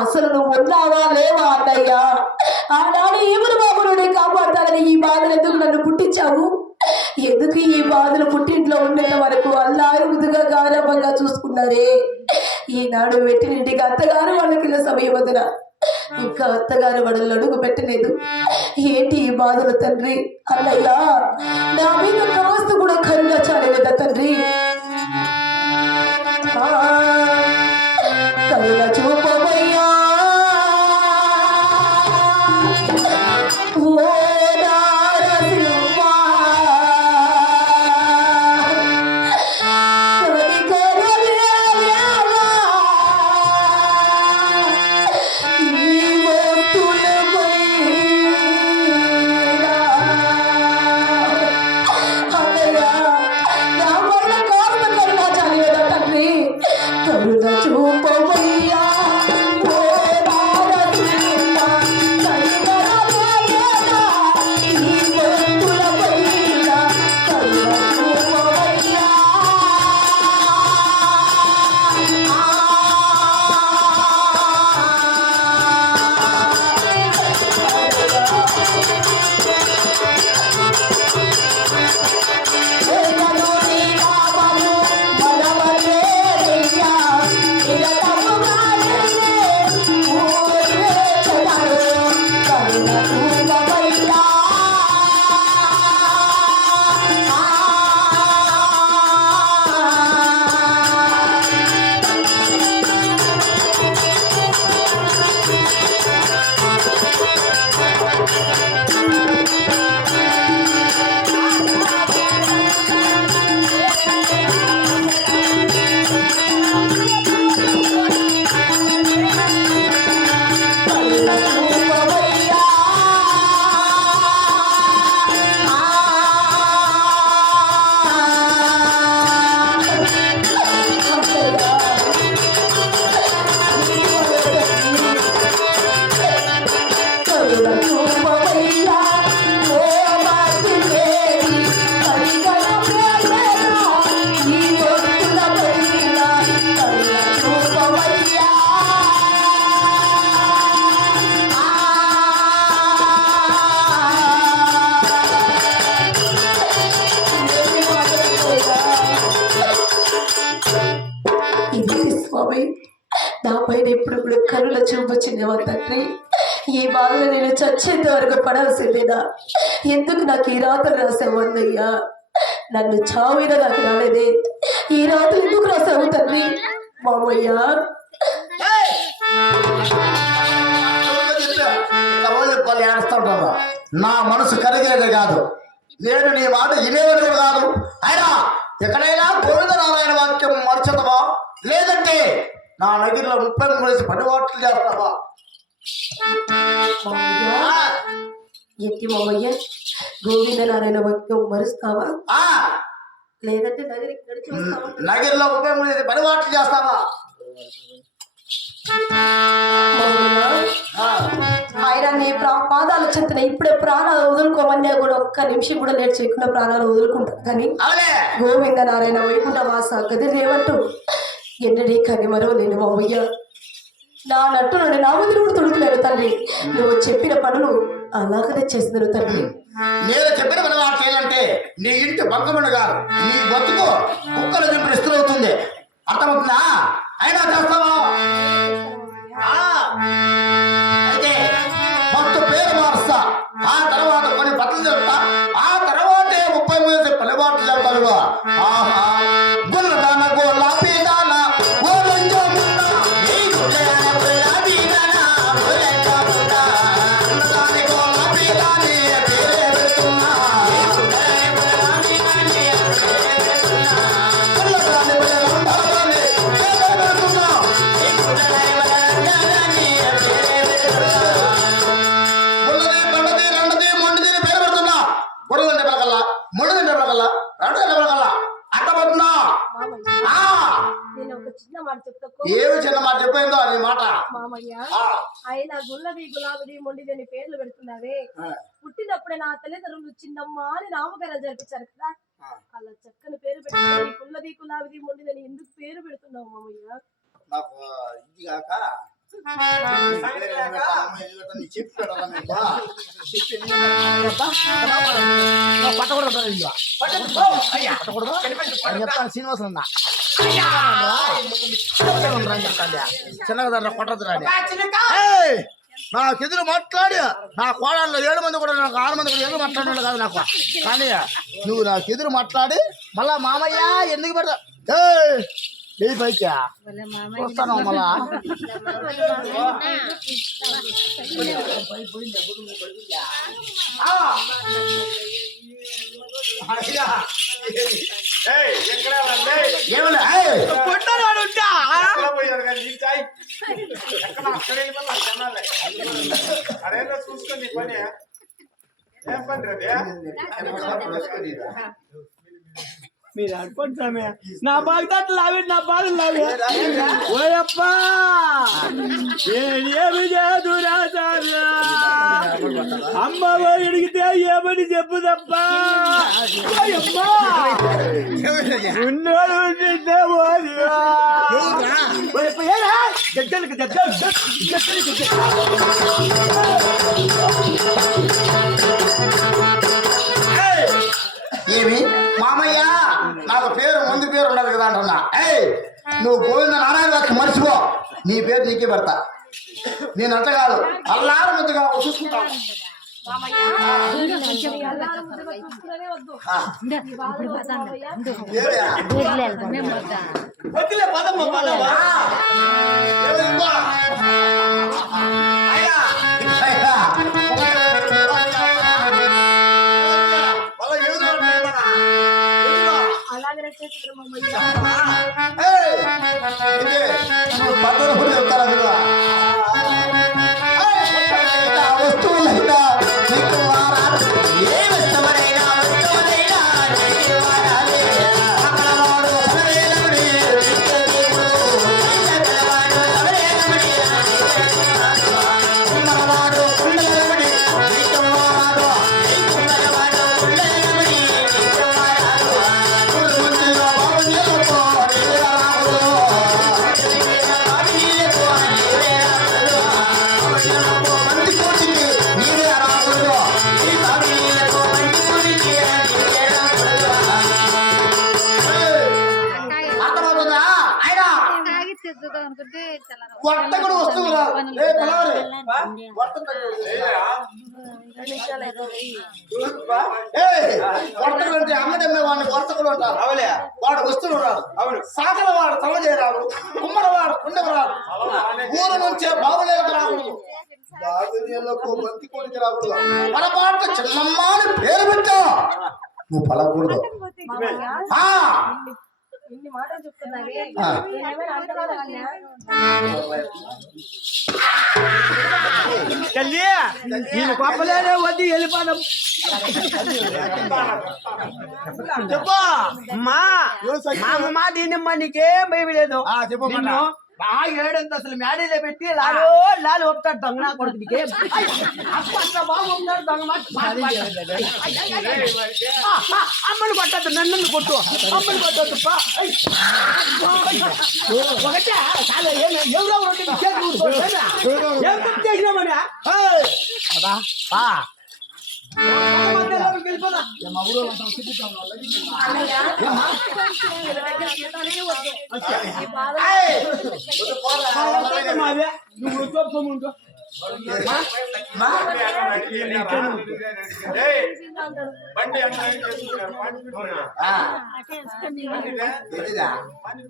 అసలు నువ్వు ఉన్నావా లేవా అన్నయ్యా? ఆనాడు ఏమను బాబుని కాపాడతానని ఈ బాధలు ఎందుకు నన్ను పుట్టించావు? ఎందుకు ఈ బాధలు పుట్టింట్లో ఉండేంత వరకు అల్లారు ముదుగా గారవంగా చూసుకున్నారే? ఈనాడు పెట్టినింటికి అత్తగారు వాళ్ళకి సమయం వదిన ఇంకా అత్తగారు వడలు అడుగు పెట్టలేదు. ఏంటి ఈ బాధలు తండ్రి? అన్నయ్యా నా మీద కాస్త కూడా కరుణ చాలేదా తండ్రి? కరుణ చూపమయ్యా కరుణ చూపవయ్యా ఓ మాతృదేవి కనికర ప్రేమనా నీ భక్తుల పైన కరుణ చూపవయ్యా ఇది స్వామి నా పైన ఎప్పుడు కూడా కరుణ చూపుచ్చినవా తండ్రి ఈ బాధలో నేను చచ్చేంత వరకు పడాల్సిందేనా ఎందుకు నాకు ఈ రాత్రి రాసావు అన్నయ్యా నన్ను చావిన నాకు రాలేదే ఈ రాత్రి ఎందుకు రాసావు తండ్రి మామయ్య ఏడుస్తుంటాను నా మనసు కరిగేదే కాదు నేను నీ మాట వినేవాడు కాదు అయినా ఎక్కడైనా గోవిందనారాయణ వాక్యం మర్చదవా లేదంటే నా నగిరిలో 30 కలిసి 10 వాట్లు చేస్తావా ఎట్టి మామయ్య గోవిందనారాయణ వాక్యం మరుస్తావా లేదంటే నగరికి నడిచి వస్తావా నగిరిలో 30 కలిసి 10 వాట్లు చేస్తావా ఆయన నీ పాదాలు చెంతన ఇప్పుడే ప్రాణాలు వదులుకోమన్నా కూడా ఒక్క నిమిషం కూడా లేట్ చేయకుండా ప్రాణాలు వదులుకుంటాను కానీ గోవింద నారాయణ వైకుంఠ వాస గది రేవంటూ ఎన్నడీ కానీ మరవలేను మామయ్య నా నట్టు నుండి నా వదిలి కూడా తొడుకులేరు తండ్రి నువ్వు చెప్పిన పనులు అలాగనే చేస్తున్నారు తండ్రి నేను చెప్పిన పని మాట చేయాలంటే నీ ఇంటి బంకమని కాదు నీ బతుకు కుక్కలు చెప్పిన ఇస్తువుతుంది అర్థమవుతుందా అయినా చేస్తావా అయితే ఫస్ట్ పేరు మారుస్తా ఆ తర్వాత కొన్ని బట్టలు చెప్తా ఆ తర్వాతే 30 మంది పల్లెబాట్లు చెప్తాను ఆహా గుల్లదాన గోలాపీ దాన గోలంజమున్న నీ గుల్లదాన గోలాపీ దాన గోలంజమున్న గుల్లదాని గోలాపీ దాని పేరే పెడుతున్నా గుల్లదాని గోలాపీ దాని గుల్లదాని గోలంజమున్న పేరే పెడుతున్నా గుల్లది బండది రండది మొండిది పేరు పెడుతున్నా గుర్రదంటే పలకల్లా మొండిదంటే పలకల్లా రండదంటే పలకల్లా అర్థమవుతుందా నేను ఒక చిన్న మాట చెప్తా ఏమి చిన్న మాట చెప్పిందో నీ మాట మామయ్య ఆయన గుల్లది గులాబీ మొండిది అని పేర్లు పెడుతున్నావే పుట్టినప్పుడే నా తల్లిదండ్రులు చిన్నమ్మ అని నామకరణం జరిపించారు కదా అలా చక్కని పేరు పెడుతుంది గుల్లది గులాబీ మొండిదని ఎందుకు పేరు పెడుతున్నావు మామయ్య నాకు ఇది కాక శ్రీనివాసం చిన్నగా కొట్టదు రాని నాకు ఎదురు మాట్లాడి నా కోడల్లో 7 మంది కూడా నాకు 6 మంది కూడా ఎదురు మాట్లాడినాడు కాదు నాకు కానీ నువ్వు నాకు ఎదురు మాట్లాడి మళ్ళా మామయ్య ఎందుకు పెడతా ఏ పైకా వస్తాను మళ్ళా చూసుకొని పని ఏం పని మీరు అనుకోండి సమయ నా బాగుతాట్లు లావే నా బాధలు లావే ఓయప్పా ఏమి చేదు రాజా అమ్మ అడిగితే ఏమని చెప్పు తప్ప ఉన్నోడు ఉంటే దగ్గరికి ఏమి మామయ్య నాకు పేరు ముందు పేరు ఉండదు కదా అంటున్నా నువ్వు గోవింద నారాయణ వాక్యం మర్చిపో నీ పేరు నీకే పెడతా నేను అంత కాదు అల్లారు ముద్దుగా చూసుకుంటాను పద్ధతులు చెప్తారా మీరు వస్తువులైనా నీకు వారాలు ఏ వస్తువులైనా అక్కడవాడు సరేనముడి ఉన్నవాడు వర్తకుడు వస్తున్నారు ఏ పిలవాలి వర్తకుడు అంటే అంగడమ్మే వాడిని వర్తకుడు అంటారు వాడు వస్తున్నాడు సాగల వాడు తల చేయరాడు కుమ్మరవాడు కుండవరాడు ఊరు నుంచే బాబులేలకు రాకూడదు బాబులకు బంతి కోడికి రాకూడదు పొరపాటు చిన్నమ్మ అని పేరు పెట్టా నువ్వు పలకూడదు ఆ ఇన్ని మాటలు చెప్తున్నావే ఆ. నేనేమైనా అంటున్నానా అన్నా? తల్లి నేను గొప్పలేనే వద్దు వెళ్ళిపోదాం చెప్పు అమ్మా మా అమ్మ దీనమ్మా నీకేం భయం లేదు చెప్పు నిన్ను బాగా ఏడంత అసలు మేడలో పెట్టి లాలు లాలు ఒప్పుతాడు దొంగ నా కొడుకు నీకేం అట్లా బాగా ఒప్పుతాడు దొంగ అమ్మని కొట్టద్దు నన్ను కొట్టు అమ్మని కొట్టద్దు ఒకటే చాలా ఎవరెవరు ఏం తప్పు చేసినామని వెళ్ళిపోదా మా ఊరు అంతా సిద్ధిస్తాం నువ్వు చూపుకోముంటూ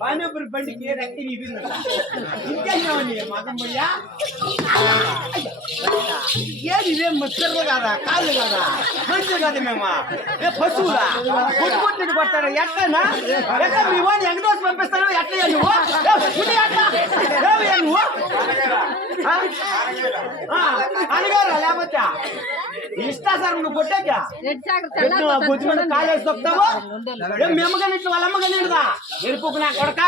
పానీపూరి బండికి రెక్కి ఇంకేసినావని మాతం పోయా ఏది ఇవేం మచ్చర్లు కాదా కాళ్ళు కాదా మనుషులు కాదు మేము ఏ పశువులా కొట్టుకొట్టినట్టు కొట్టారు ఎట్లనా ఎట్లా మీ వాడిని ఎంగదోసి పంపిస్తాను ఎట్లా నువ్వు నువ్వు అనగారా లేకపోతే ఇష్టా సార్ నువ్వు కొట్టాక బుద్ధిమంది కాలేసి వస్తావు మేము కానీ ఇట్లా వాళ్ళమ్మ కానీ ఎరుపుకు నా కొడక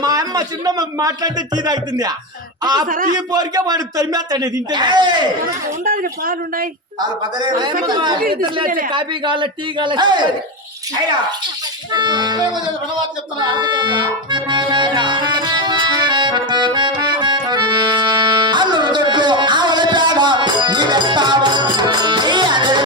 మా అమ్మ చిన్న మాట్లాడితే టీ తాగుతుంది ఆ టీ పోరికే వాడు తరిమేస్తాడు తింటే పాలున్నాయి కాఫీ కావాలా టీ కావాలా చెప్తున్నా